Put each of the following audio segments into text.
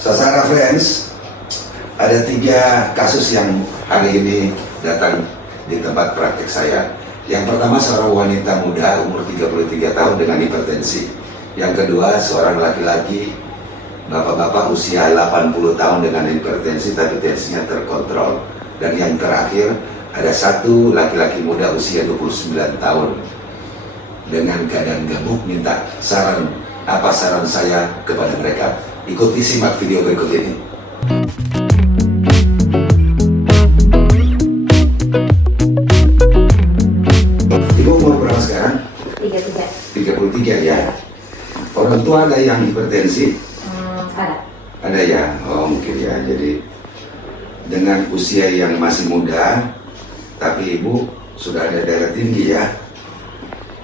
Sasara Friends, ada 3 kasus yang hari ini datang di tempat praktik saya. Yang pertama seorang wanita muda umur 33 tahun dengan hipertensi. Yang kedua seorang laki-laki bapak-bapak usia 80 tahun dengan hipertensi tapi tensinya terkontrol. Dan yang terakhir ada satu laki-laki muda usia 29 tahun dengan keadaan gemuk. Minta saran, apa saran saya kepada mereka? Ikuti simak video berikut ini. Ibu umur berapa sekarang? 33 ya. Orang tua ada yang hipertensi? Ada ya. Oh mungkin ya. Jadi dengan usia yang masih muda, tapi ibu sudah ada darah tinggi ya.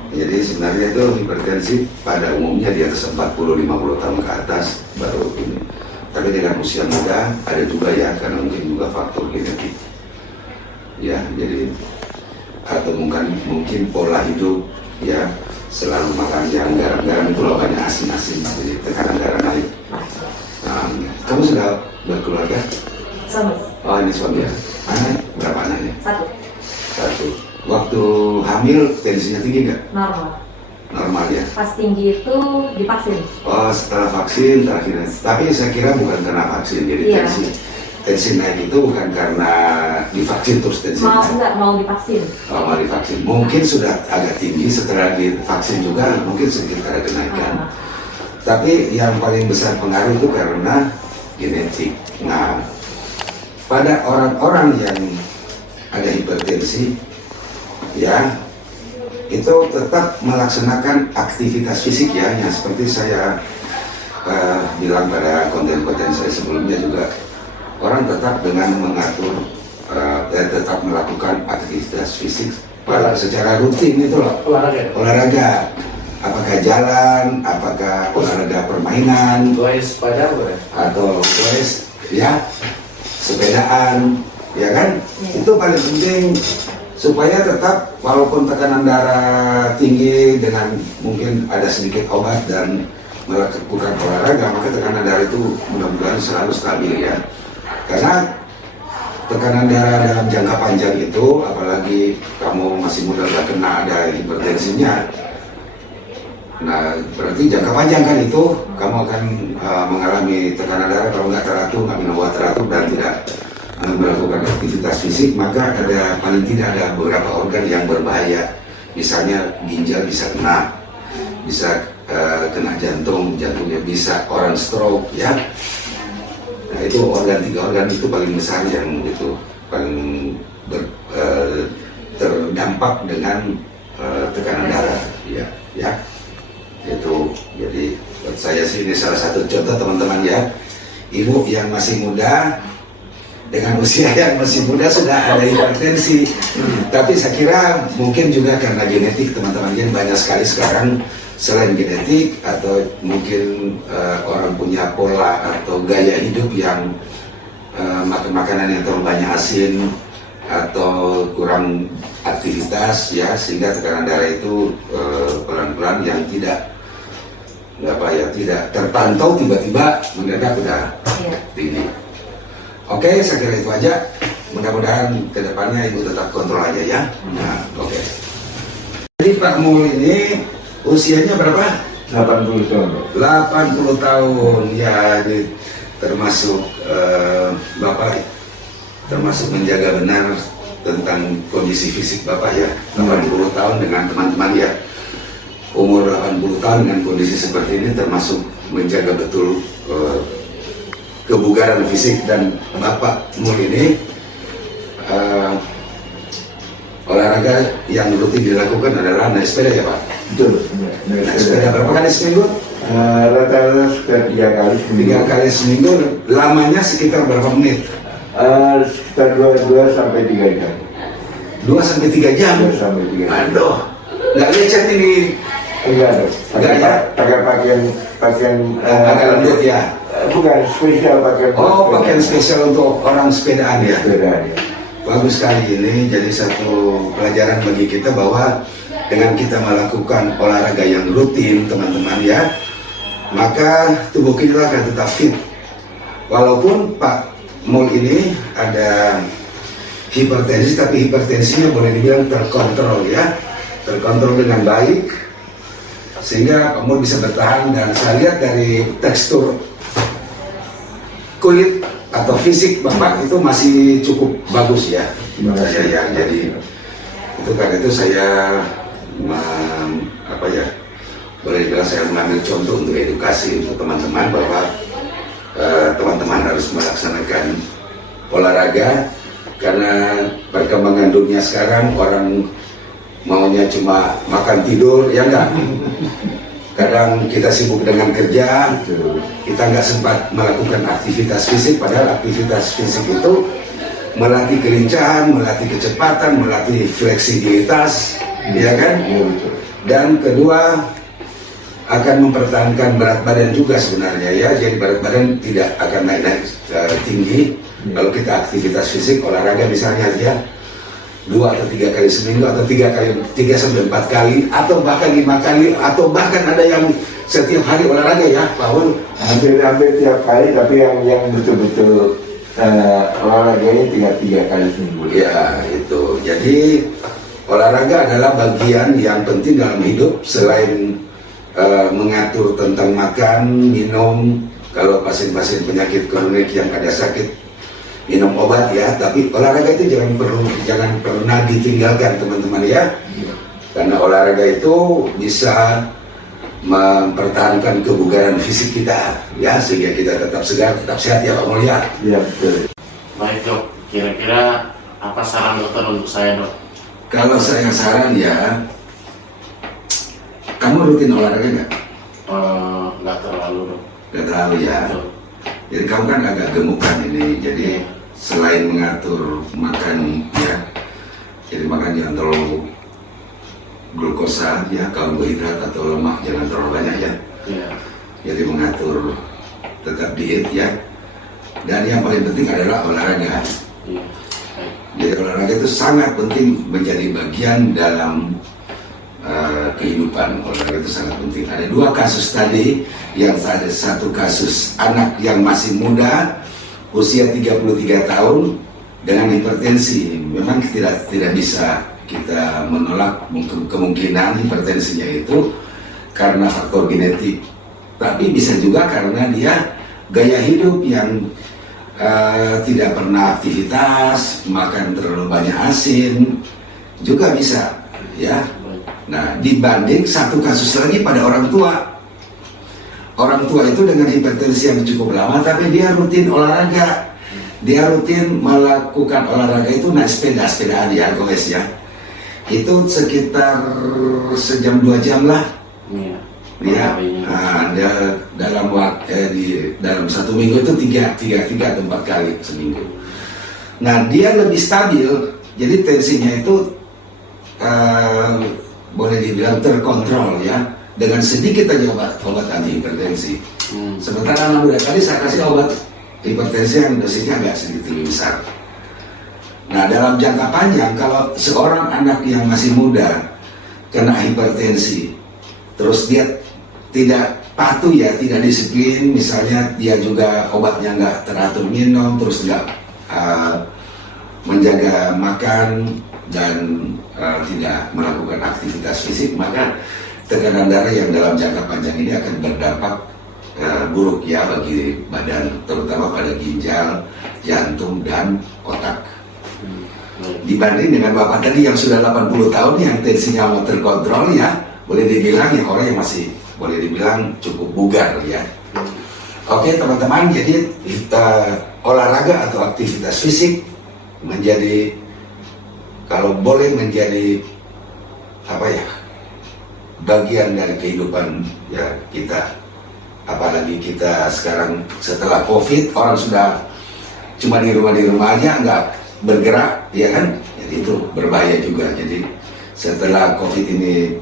Jadi sebenarnya itu hipertensi pada umumnya di atas 40-50 tahun ke atas baru ini. Tapi dengan usia muda ada juga ya, karena mungkin juga faktor genetik. Ya, jadi atau mungkin pola hidup ya, selalu makan yang garam-garam itu loh, banyak asin-asin, jadi tekanan darah naik. Kamu sudah berkeluarga? Suami. Oh ini suami ya. Anak berapa anaknya? Satu. Waktu hamil tensinya tinggi nggak? Normal. Normal ya. Pas tinggi itu divaksin. Oh setelah vaksin terakhir. Tapi saya kira bukan karena vaksin, jadi Iya. tensi naik itu bukan karena divaksin terus tensi naik. Mau divaksin. Oh, mau divaksin. Mungkin sudah agak tinggi, setelah divaksin juga mungkin sedikit ada kenaikan. Tapi yang paling besar pengaruh itu karena genetik. Nah, pada orang-orang yang ada hipertensi, ya, itu tetap melaksanakan aktivitas fisik ya, yang seperti saya bilang pada konten-konten saya sebelumnya juga. Orang tetap dengan mengatur, tetap melakukan aktivitas fisik secara rutin itu loh. Olahraga. Apakah jalan, apakah olahraga permainan, atau ya sepedaan, ya kan? Itu paling penting supaya tetap walaupun tekanan darah tinggi dengan mungkin ada sedikit obat dan melakukan olahraga, maka tekanan darah itu mudah-mudahan selalu stabil ya. Karena tekanan darah dalam jangka panjang itu, apalagi kamu masih muda gak kena ada hipertensinya, nah berarti jangka panjang kan itu kamu akan mengalami tekanan darah kalau nggak teratur, nggak minum obat teratur dan tidak melakukan aktivitas fisik, maka ada paling tidak ada beberapa organ yang berbahaya. Misalnya ginjal bisa kena, bisa kena jantungnya bisa orang stroke ya. Nah itu 3 organ itu paling besar yang itu paling terdampak dengan tekanan darah ya. Itu jadi buat saya sih ini salah satu contoh teman-teman ya, ibu yang masih muda dengan usia yang masih muda sudah ada hipertensi. Tapi saya kira mungkin juga karena genetik teman-teman yang banyak sekali sekarang, selain genetik atau mungkin orang punya pola atau gaya hidup yang makan makanan yang terlalu banyak asin atau kurang aktivitas ya, sehingga tekanan darah itu pelan-pelan yang tidak terpantau tiba-tiba mendadak udah tinggi. Oke, saya kira itu aja. Mudah-mudahan kedepannya ibu tetap kontrol aja ya. Nah, oke. Jadi Pak Mul ini usianya berapa? 80 tahun. 80 tahun ya, ini termasuk Bapak termasuk menjaga benar tentang kondisi fisik Bapak ya. 80 tahun dengan teman-teman ya. Umur 80 tahun dengan kondisi seperti ini termasuk menjaga betul kebugaran fisik. Dan Bapak Mul ini olahraga yang rutin dilakukan adalah naik sepeda ya Pak? Betul. Naik sepeda berapa kali seminggu? Rata-rata sekitar 3 kali seminggu. 3 kali seminggu. Lamanya sekitar berapa menit? Sekitar 2 sampai 3 jam. 2 sampai 3 jam? 2 sampai 3 jam. Aduh, nggak lecet ini. Enggak ya? Pakai pakaian Agak lembut ya? Bukan spesial pakaian. Oh, pakaian spesial untuk orang sepedaan ya? Sepedaan ya. Bagus sekali ini, jadi satu pelajaran bagi kita bahwa dengan kita melakukan olahraga yang rutin teman-teman ya, maka tubuh kita akan tetap fit walaupun Pak Mul ini ada hipertensi, tapi hipertensinya boleh dibilang terkontrol ya, terkontrol dengan baik, sehingga Pak Mul bisa bertahan. Dan saya lihat dari tekstur kulit atau fisik Bapak itu masih cukup bagus ya. Saya yang jadi itu, karena itu saya boleh dibilang saya mengambil contoh untuk edukasi untuk teman-teman bahwa teman-teman harus melaksanakan olahraga, karena perkembangan dunia sekarang orang maunya cuma makan tidur, ya enggak? Kadang kita sibuk dengan kerja, kita nggak sempat melakukan aktivitas fisik, padahal aktivitas fisik itu melatih kelincahan, melatih kecepatan, melatih fleksibilitas, ya kan? Dan kedua, akan mempertahankan berat badan juga sebenarnya ya. Jadi berat badan tidak akan naik-naik tinggi kalau kita aktivitas fisik, olahraga misalnya aja 2 atau 3 kali seminggu, atau 3 sampai 4 kali, atau bahkan 5 kali, atau bahkan ada yang setiap hari olahraga ya, Pak Ul. Hampir tiap kali, tapi yang betul-betul olahraga ini 3 kali seminggu. Ya itu. Jadi olahraga adalah bagian yang penting dalam hidup, selain mengatur tentang makan, minum. Kalau pasien-pasien penyakit kronik yang ada sakit, minum obat ya, tapi olahraga itu jangan pernah ditinggalkan teman-teman ya, karena olahraga itu bisa mempertahankan kebugaran fisik kita ya, sehingga kita tetap segar, tetap sehat ya Pak Mulya. Iya betul. Baik dok, kira-kira apa saran dokter untuk saya dok? Kalau saya saran ya, kamu rutin olahraga nggak? Nggak terlalu dok. Nggak terlalu ya. Betul. Jadi kamu kan agak gemukan ini, jadi selain mengatur makan ya, jadi makan jangan terlalu glukosa ya, karbohidrat atau lemak jangan terlalu banyak ya. Iya. Jadi mengatur tetap diet ya. Dan yang paling penting adalah olahraga. Iya. Baik. Jadi olahraga itu sangat penting menjadi bagian dalam kehidupan. Olahraga itu sangat penting. Ada 2 kasus tadi, yang ada 1 kasus anak yang masih muda, usia 33 tahun dengan hipertensi. Memang tidak bisa kita menolak kemungkinan hipertensinya itu karena faktor genetik, tapi bisa juga karena dia gaya hidup yang tidak pernah aktivitas, makan terlalu banyak asin, juga bisa ya. Nah, dibanding 1 kasus lagi pada orang tua. Orang tua itu dengan hipertensi yang cukup lama, tapi dia rutin olahraga. Dia rutin melakukan olahraga itu naik sepedaan ya, goes ya. Itu sekitar sejam 2 jam lah. Iya. Ya, dia dalam 1 minggu itu 3 atau 4 kali seminggu. Nah, dia lebih stabil, jadi tensinya itu boleh dibilang terkontrol ya, dengan sedikit aja obat anti hipertensi. Sementara anak muda tadi saya kasih obat hipertensi yang dosisnya agak sedikit lebih besar. Nah, dalam jangka panjang, kalau seorang anak yang masih muda kena hipertensi, terus dia tidak patuh ya, tidak disiplin, misalnya dia juga obatnya nggak teratur minum, terus nggak menjaga makan dan tidak melakukan aktivitas fisik, maka tekanan darah yang dalam jangka panjang ini akan berdampak buruk ya bagi badan, terutama pada ginjal, jantung, dan otak. Dibanding dengan bapak tadi yang sudah 80 tahun yang tensinya mau terkontrol ya, boleh dibilang ya orang yang masih boleh dibilang cukup bugar ya. Oke teman-teman, jadi olahraga atau aktivitas fisik menjadi, kalau boleh menjadi bagian dari kehidupan ya kita. Apalagi kita sekarang setelah COVID, orang sudah cuma di rumah aja, nggak bergerak, ya kan? Jadi itu berbahaya juga. Jadi setelah COVID ini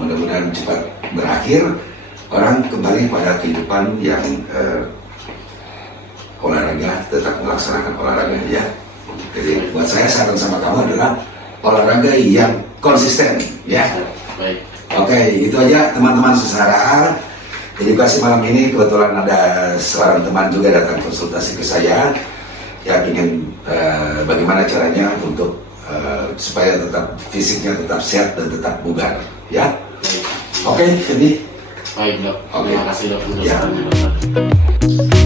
mudah-mudahan cepat berakhir, orang kembali pada kehidupan yang olahraga, tetap melaksanakan olahraga ya. Jadi buat saya saran sama kamu adalah olahraga yang konsisten ya. Baik. Oke, itu aja teman-teman sesara. edukasi malam ini kebetulan ada seorang teman juga datang konsultasi ke saya, ya ingin bagaimana caranya untuk supaya tetap fisiknya tetap sehat dan tetap bugar, ya. Oke, Fendi. Baik dok, Oke. terima kasih dok untuk Ya. sarannya dok.